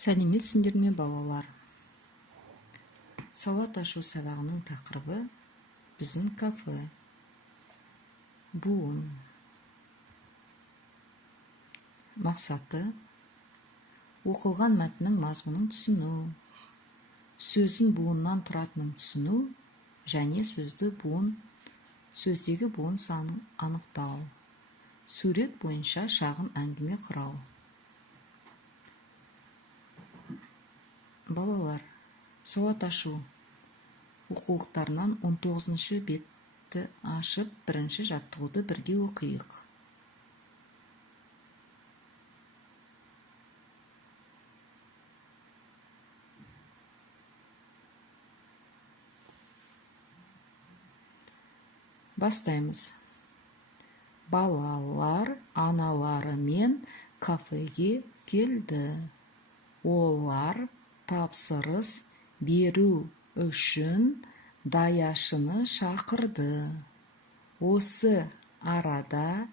Сәлеметсіңдер ме балалар? Сауат ашу сабағының тақырыбы біздің кафе. Буын. Мақсаты: оқылған мәтіннің мазмұнын түсіну, сөздің буыннан тұратынын түсіну және сөздегі буын санын анықтау. Сурет бойынша шағын әңгіме құрау. Балалар, сауат ашу оқулықтарынан 19-шы бетті ашып, бірінші жаттығуды бірге оқиық. Бастаймыз. Балалар аналарымен кафеге келді. Олар тапсырыс беру үшін даяшыны шақырды. Осы арада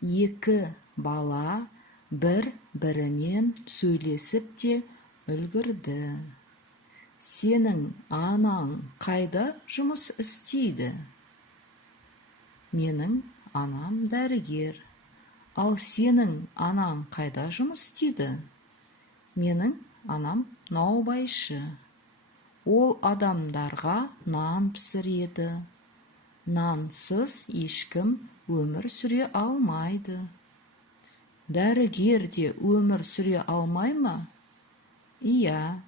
екі бала бір-бірімен сөйлесіп те үлгірді. Сенің анаң қайда жұмыс істейді? Менің анам дәрігер. Ал сенің анаң қайда жұмыс істейді? Менің анам наубайшы. Ол адамдарға нан пісіреді. Нансыз ешкім өмір сүре алмайды. Дәрігер де өмір сүре алмай ма? Иә.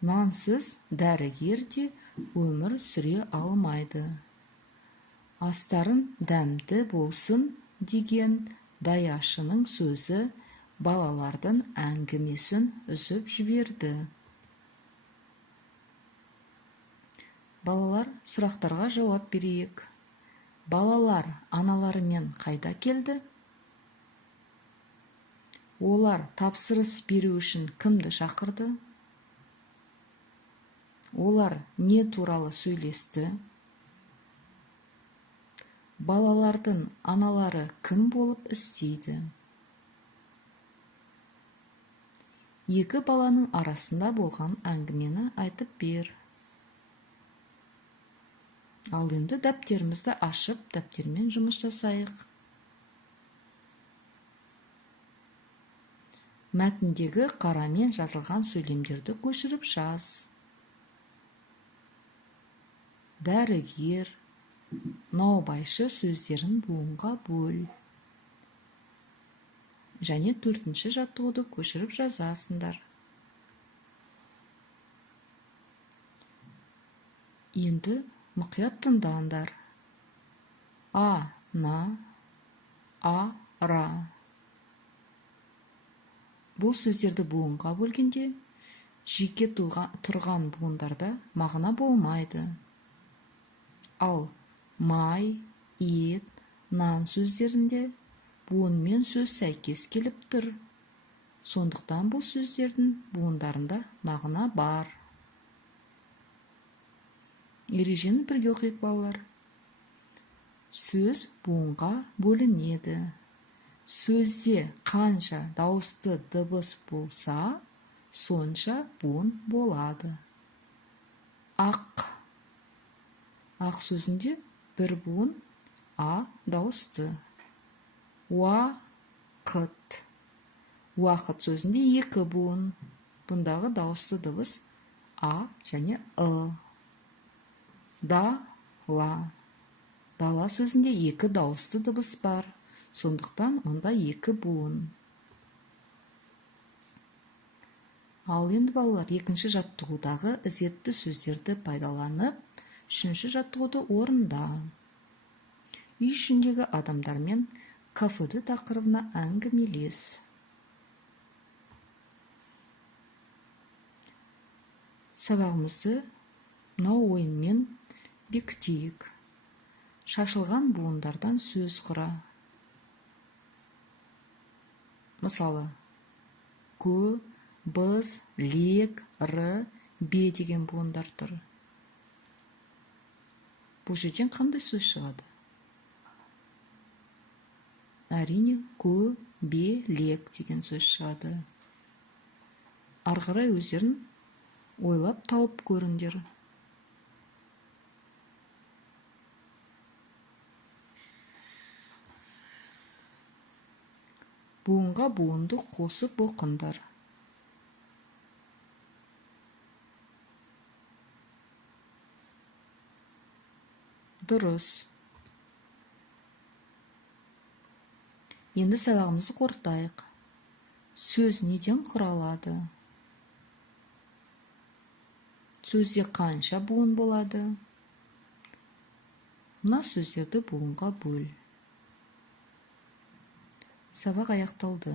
Нансыз дәрігер де өмір сүре алмайды. Астарын дәмді болсын деген даяшының сөзі балалардың әңгімесін үзіп жіберді. Балалар, сұрақтарға жауап берейік. Балалар аналарымен қайда келді? Олар тапсырыс беру үшін кімді шақырды? Олар не туралы сөйлесті? Балалардың аналары кім болып істейді? Екі баланың арасында болған әңгімені айтып бер. Ал енді дәптерімізді ашып, дәптермен жұмыс жасайық. Мәтіндегі қарамен жазылған сөйлемдерді көшіріп жаз. Дәрігер, наубайшы сөздерін буынға бөл. Және 4-ші жаттығуды көшіріп жазасыңдар. Енді мұқият тыңдаңдар. Ана, ара. Бұл сөздерді буынға бөлгенде, жеке тұрған буындарда мағына болмайды. Ал май, ет, нан сөздерінде буынмен сөз сәйкес келіп тұр. Сондықтан бұл сөздердің буындарында мағына бар. Ережені бірге оқиық балалар. Сөз буынға бөлінеді. Сөзде қанша дауысты дыбыс болса, сонша буын болады. Ақ. Ақ сөзінде бір буын А дауысты. Уақыт. Уақыт сөзінде екі буын. Бұндағы дауысты дыбыс А және Ы. Дала. Дала сөзінде екі дауысты дыбыс бар. Сондықтан онда екі буын. Ал енді балалар, 2-ші жаттығудағы ізетті сөздерді пайдаланып, 3-ші жаттығуды орында. Үй ішіндегі адамдармен кафеде тақырыбына әңгімелес. Сабағымызды мынау ойынмен бекітейік. Шашылған буындардан сөз құра. Мысалы, кө, біз, лек, ры, бе деген буындар тұр. Бұл жерден қандай сөз шығады? Әрине, кө, бе, лек деген сөз шығады. ары қарай өздерін ойлап тауып көріңдер. Буынға буынды қосып оқыңдар. Дұрыс. Енді сабағымызды қорытайық. Сөз неден құралады? Сөзде қанша буын болады? Мына сөздерді буынға бөл. Сабақ аяқталды.